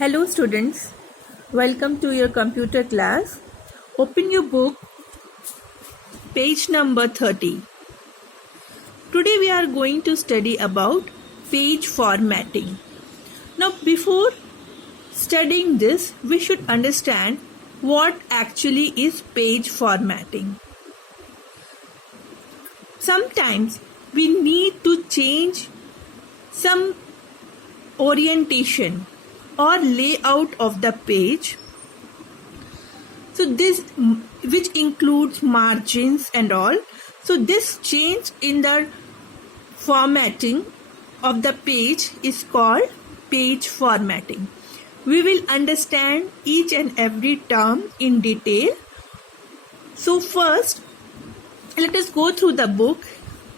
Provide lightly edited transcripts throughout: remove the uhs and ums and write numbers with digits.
Hello students, welcome to your computer class. Open your book, page number 30. Today we are going to study about page formatting. Now before studying this, we should understand what actually is page formatting. Sometimes we need to change some orientation or layout of the page, so this which includes margins and all. So this change in the formatting of the page is called page formatting. We will understand each and every term in detail. So first let us go through the book.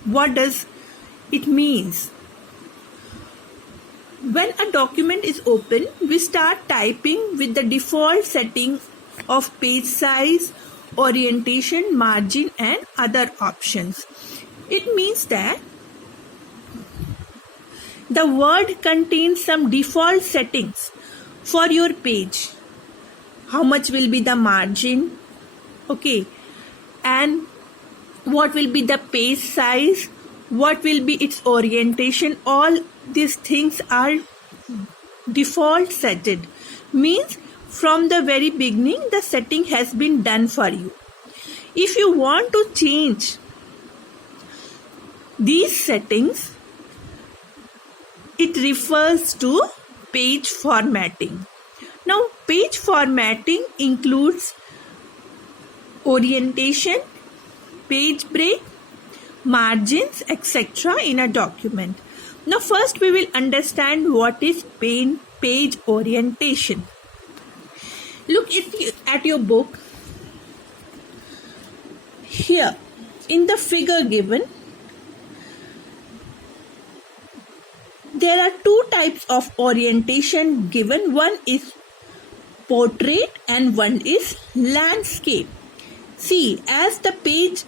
What does it means? When a document is open, we start typing with the default setting of page size, orientation, margin and other options. It means that the word contains some default settings for your page. How much will be the margin? Okay. And what will be the page size? What will be its orientation? All these things are default set. Means from the very beginning the setting has been done for you. If you want to change these settings, it refers to page formatting. Now page formatting includes orientation, page break, margins, etc. in a document. Now first we will understand what is page orientation. Look at your book. Here in the figure given, there are two types of orientation given. One is portrait and one is landscape. See, as the page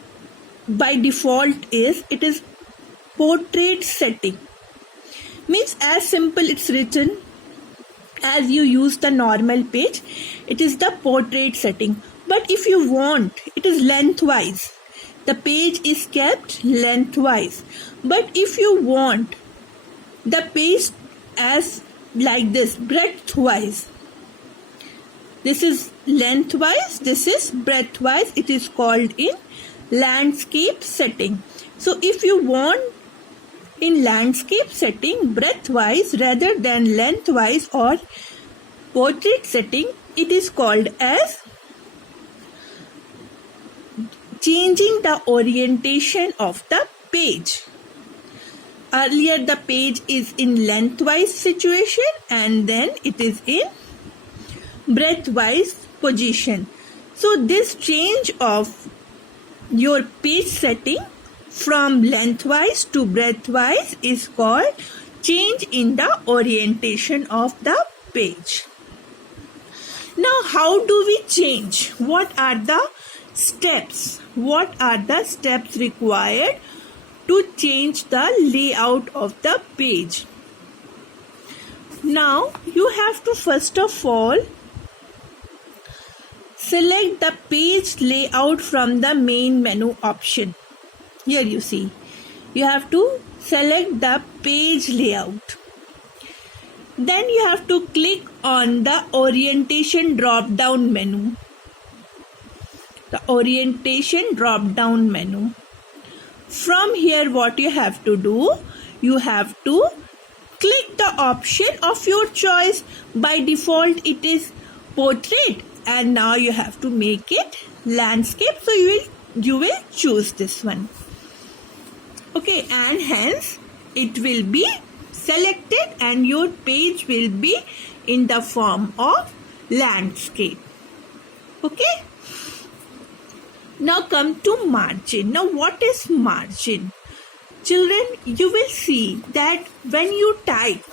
by default it is portrait setting. Means as simple it's written as you use the normal page, it is the portrait setting. But if you want, it is lengthwise. The page is kept lengthwise. But if you want the page as like this, breadthwise, this is lengthwise, this is breadthwise, it is called in landscape setting. So if you want in landscape setting breadthwise rather than lengthwise or portrait setting, it is called as changing the orientation of the page. Earlier the page is in lengthwise situation and then it is in breadthwise position. So this change of your page setting from lengthwise to breadthwise is called change in the orientation of the page. Now how do we change? What are the steps? What are the steps required to change the layout of the page? Now you have to first of all select the page layout from the main menu option. Here you see, you have to select the page layout. Then you have to click on the orientation drop down menu. The orientation drop down menu. From here what you have to do, you have to click the option of your choice. By default it is portrait and now you have to make it landscape, so you will choose this one. Okay, and hence it will be selected and your page will be in the form of landscape. Okay. Now come to margin. Now what is margin? Children, you will see that when you type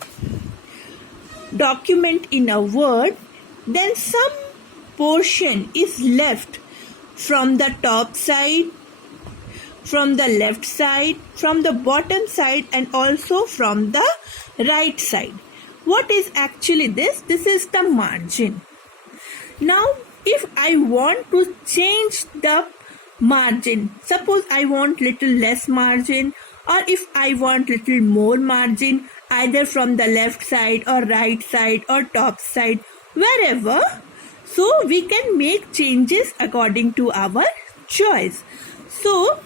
document in a Word, then some portion is left from the top side, from the left side, from the bottom side and also from the right side. what is actually this? This is the margin. Now, if I want to change the margin, suppose I want little less margin, or if I want little more margin, either from the left side or right side or top side, wherever, so we can make changes according to our choice. So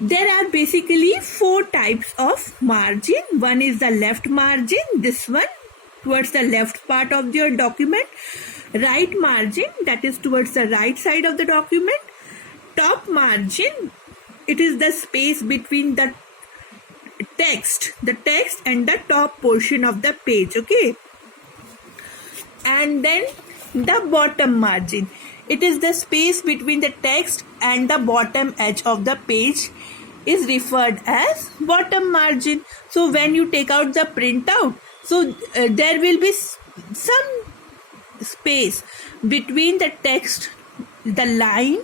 there are basically 4 types of margin. One is the left margin, this one towards the left part of your document. Right margin, that is towards the right side of the document. Top margin, it is the space between the text and the top portion of the page, okay? And then the bottom margin, it is the space between the text and the bottom edge of the page, is referred as bottom margin. So when you take out the printout, so there will be some space between the text, the line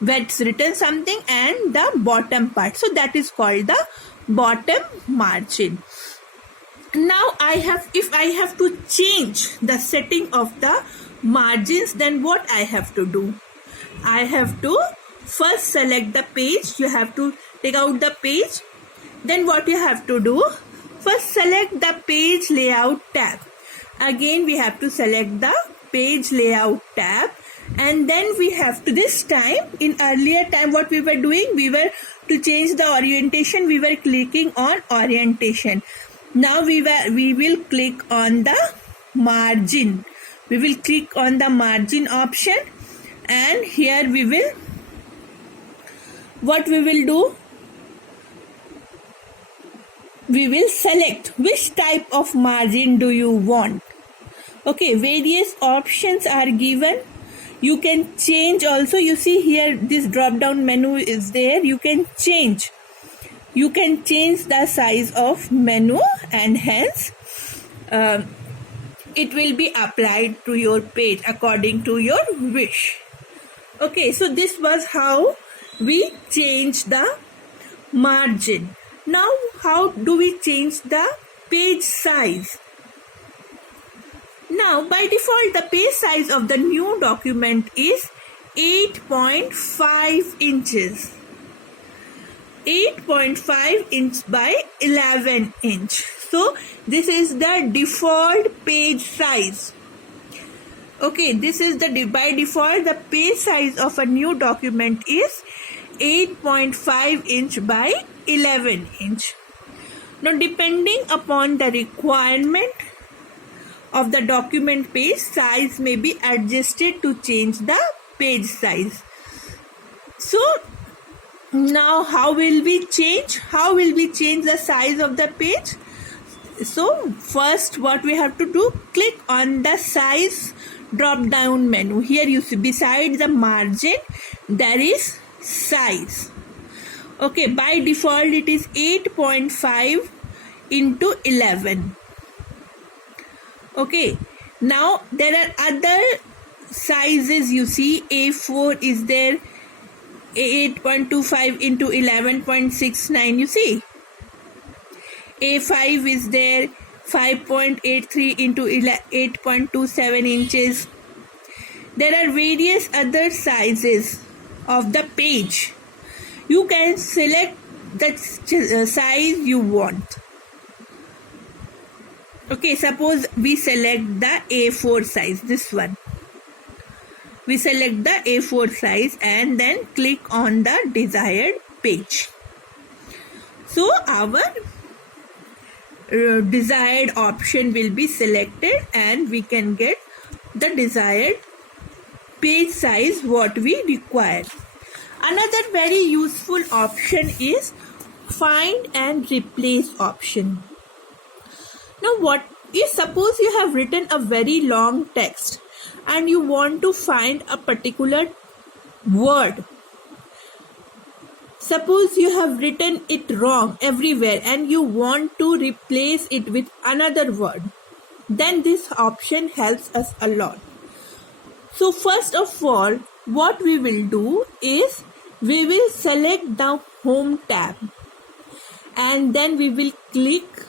where it's written something, and the bottom part. So that is called the bottom margin. Now if I have to change the setting of the margins, then what I have to do? I have to first select the page. You have to take out the page. Then what you have to do? First select the page layout tab. Again we have to select the page layout tab, and then we have to, this time, in earlier time what we were doing, we were to change the orientation, we were clicking on orientation. Now we will click on the margin. We will click on the margin option, and here we will, what we will do, we will select which type of margin do you want. Okay, various options are given. You can change also. You see here this drop down menu is there. You can change the size of menu, and hence it will be applied to your page according to your wish. Okay, so this was how we change the margin. Now how do we change the page size? Now by default the page size of the new document is 8.5 inches. 8.5 inch by 11 inch. So this is the default page size. Okay, this is the by default the page size of a new document is 8.5 inch by 11 inch. Now depending upon the requirement of the document, page size may be adjusted to change the page size. So now how will we change the size of the page? So first what we have to do, click on the size drop down menu. Here you see beside the margin there is size. Okay, by default it is 8.5 into 11. Okay, now there are other sizes. You see A4 is there, 8.25 into 11.69. you see A5 is there, 5.83 into 8.27 inches. There are various other sizes of the page. You can select the size you want. Okay, suppose we select the A4 size, this one. We select the A4 size and then click on the desired page. So our desired option will be selected and we can get the desired page size what we require. Another very useful option is find and replace option. Now what if suppose you have written a very long text and you want to find a particular word. Suppose you have written it wrong everywhere and you want to replace it with another word. Then this option helps us a lot. So first of all, what we will do is we will select the home tab and then we will click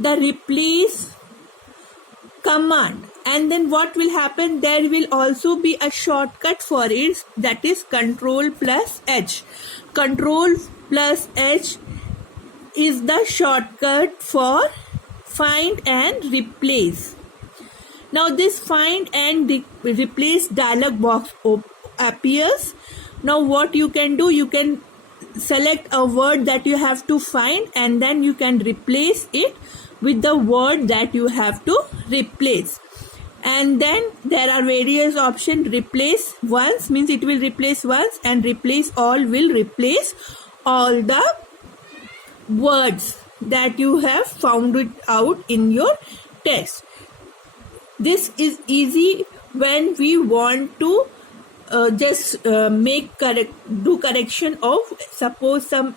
the replace command, and then what will happen, there will also be a shortcut for it, that is Control plus H. Control plus H is the shortcut for find and replace. Now this find and replace dialog box appears. Now what you can do, you can select a word that you have to find and then you can replace it with the word that you have to replace. And then there are various options. Replace once means it will replace once, and replace all will replace all the words that you have found it out in your text. This is easy when we want to do correction of, suppose some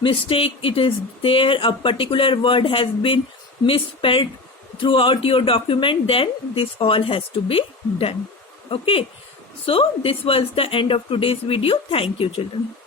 mistake it is there, a particular word has been misspelled throughout your document, then this all has to be done. Okay, so this was the end of today's video. Thank you, children.